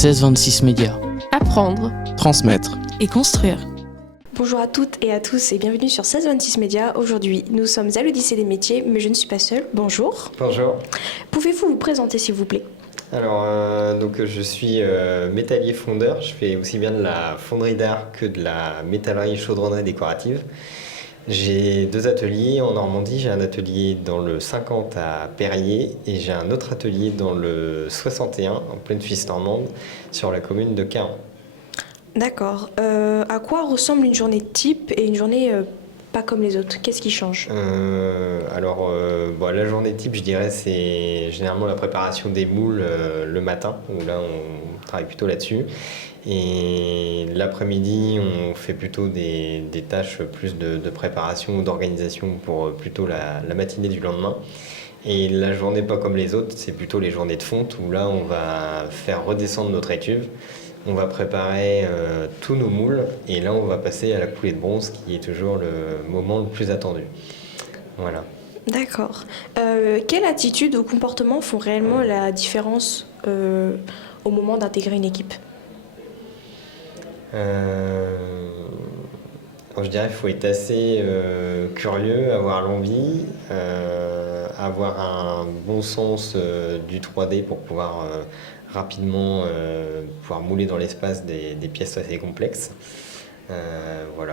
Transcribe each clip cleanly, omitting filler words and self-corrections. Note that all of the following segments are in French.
1626 Médias. Apprendre, Transmettre. et construire. Bonjour à toutes et à tous et bienvenue sur 1626 Médias. Aujourd'hui, nous sommes à l'Odyssée des métiers, mais je ne suis pas seule. Bonjour. Bonjour. Pouvez-vous vous présenter s'il vous plaît ? Alors, je suis métallier fondeur. Je fais aussi bien de la fonderie d'art que de la métallerie chaudronnerie décorative. J'ai 2 ateliers en Normandie. J'ai un atelier dans le 50 à Périers et j'ai un autre atelier dans le 61 en pleine Suisse normande sur la commune de Caen. D'accord. À quoi ressemble une journée type et une journée pas comme les autres ? Qu'est-ce qui change ? La journée type, je dirais, c'est généralement la préparation des moules le matin, où là, on travaille plutôt là-dessus. Et l'après-midi, on fait plutôt des tâches plus de préparation ou d'organisation pour plutôt la matinée du lendemain. Et la journée pas comme les autres, c'est plutôt les journées de fonte, où là, on va faire redescendre notre étuve. On va préparer tous nos moules et là on va passer à la coulée de bronze qui est toujours le moment le plus attendu. Voilà. D'accord. Quelle attitude ou comportement font réellement la différence au moment d'intégrer une équipe ? Je dirais qu'il faut être assez curieux, avoir l'envie, avoir un bon sens du 3D pour pouvoir rapidement pouvoir mouler dans l'espace des pièces assez complexes.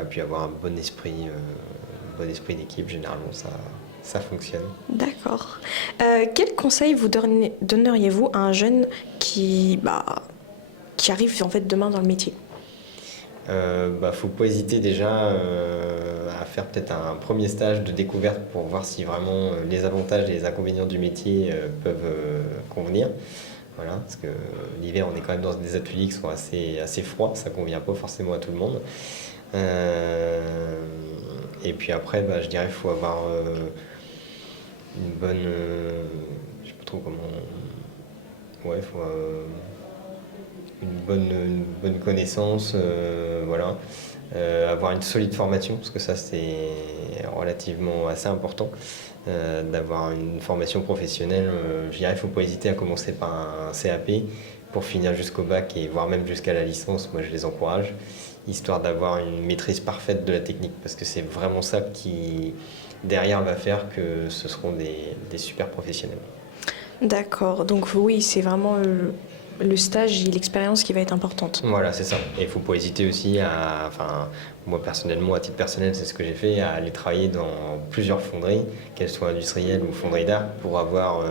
Puis avoir un bon esprit d'équipe, généralement ça fonctionne. D'accord. Quel conseil vous donneriez-vous à un jeune qui arrive en fait demain dans le métier ? Faut pas hésiter déjà à faire peut-être un premier stage de découverte pour voir si vraiment les avantages et les inconvénients du métier peuvent convenir. Voilà, parce que l'hiver on est quand même dans des ateliers qui sont assez froids, ça convient pas forcément à tout le monde. Et puis après, je dirais qu'il faut avoir une bonne, je sais pas trop comment, faut une bonne connaissance, avoir une solide formation, parce que ça c'est relativement assez important. D'avoir une formation professionnelle, je dirais qu'il ne faut pas hésiter à commencer par un CAP pour finir jusqu'au bac et voire même jusqu'à la licence. Moi je les encourage, histoire d'avoir une maîtrise parfaite de la technique, parce que c'est vraiment ça qui derrière va faire que ce seront des super professionnels. D'accord, donc oui, c'est vraiment le stage et l'expérience qui va être importante. Voilà, c'est ça. Et il ne faut pas hésiter aussi moi personnellement, à titre personnel, c'est ce que j'ai fait, à aller travailler dans plusieurs fonderies, qu'elles soient industrielles ou fonderies d'art, pour avoir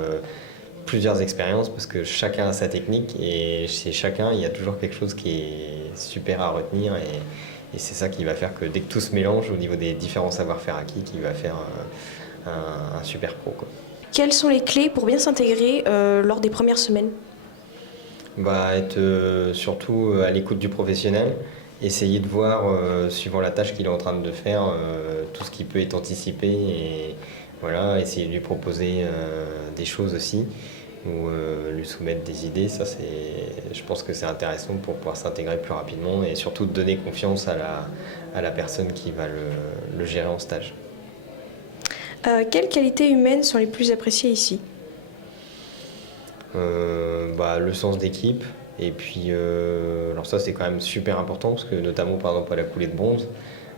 plusieurs expériences, parce que chacun a sa technique et chez chacun, il y a toujours quelque chose qui est super à retenir et c'est ça qui va faire que dès que tout se mélange au niveau des différents savoir-faire acquis, qui va faire un super pro, quoi. Quelles sont les clés pour bien s'intégrer lors des premières semaines ? Être surtout à l'écoute du professionnel, essayer de voir, suivant la tâche qu'il est en train de faire, tout ce qui peut être anticipé et voilà, essayer de lui proposer des choses aussi ou lui soumettre des idées. Ça, je pense que c'est intéressant pour pouvoir s'intégrer plus rapidement et surtout de donner confiance à la personne qui va le gérer en stage. Quelles qualités humaines sont les plus appréciées ici ? Le sens d'équipe et puis alors ça c'est quand même super important parce que notamment par exemple à la coulée de bronze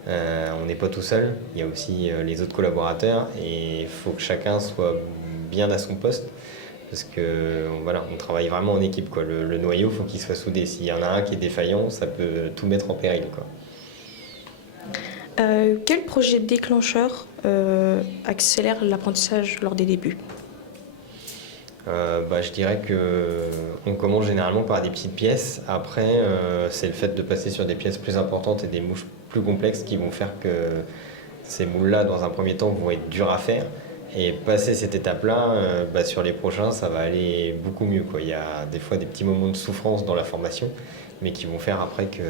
on n'est pas tout seul, il y a aussi les autres collaborateurs et il faut que chacun soit bien à son poste parce que on travaille vraiment en équipe, quoi. Le noyau, il faut qu'il soit soudé, s'il y en a un qui est défaillant ça peut tout mettre en péril, quoi. Quel projet déclencheur accélère l'apprentissage lors des débuts ? Je dirais qu'on commence généralement par des petites pièces. Après, c'est le fait de passer sur des pièces plus importantes et des mouches plus complexes qui vont faire que ces moules-là, dans un premier temps, vont être durs à faire. Et passer cette étape-là, sur les prochains, ça va aller beaucoup mieux, quoi. Il y a des fois des petits moments de souffrance dans la formation, mais qui vont faire après que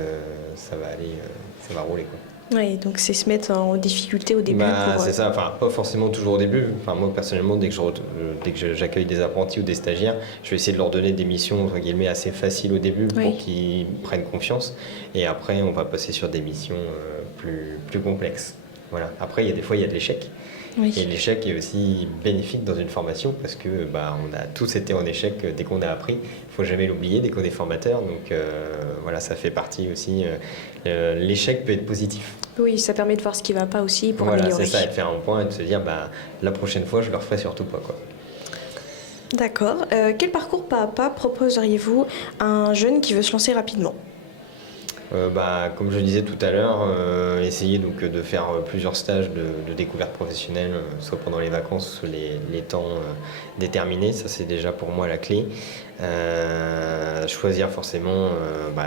ça va rouler, quoi. Oui, donc c'est se mettre en difficulté au début. C'est ça, pas forcément toujours au début. Moi personnellement, dès que j'accueille des apprentis ou des stagiaires, je vais essayer de leur donner des missions entre guillemets assez faciles au début pour qu'ils prennent confiance. Et après, on va passer sur des missions plus complexes. Voilà. Après, des fois, il y a de l'échec. Oui. Et l'échec est aussi bénéfique dans une formation parce que on a tous été en échec dès qu'on a appris. Il faut jamais l'oublier dès qu'on est formateur. Donc voilà, ça fait partie aussi. L'échec peut être positif. Oui, ça permet de voir ce qui ne va pas aussi pour Voilà, améliorer. c'est ça, et de faire un point et de se dire la prochaine fois, je le referai surtout pas, quoi. D'accord. Quel parcours pas à pas proposeriez-vous à un jeune qui veut se lancer rapidement? Comme je le disais tout à l'heure, essayer donc de faire plusieurs stages de découverte professionnelle, soit pendant les vacances, soit les temps déterminés. Ça, c'est déjà pour moi la clé. Choisir forcément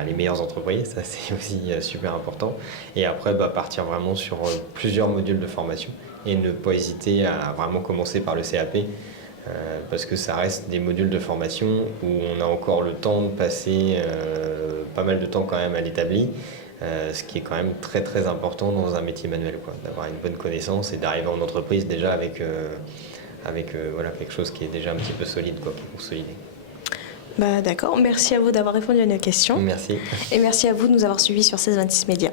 les meilleures entreprises, ça c'est aussi super important. Et après, partir vraiment sur plusieurs modules de formation et ne pas hésiter à vraiment commencer par le CAP. Parce que ça reste des modules de formation où on a encore le temps de passer pas mal de temps quand même à l'établi, ce qui est quand même très très important dans un métier manuel, quoi, d'avoir une bonne connaissance et d'arriver en entreprise déjà avec quelque chose qui est déjà un petit peu solide, quoi, pour consolider. D'accord, merci à vous d'avoir répondu à nos questions. Merci. Et merci à vous de nous avoir suivis sur 1626 Médias.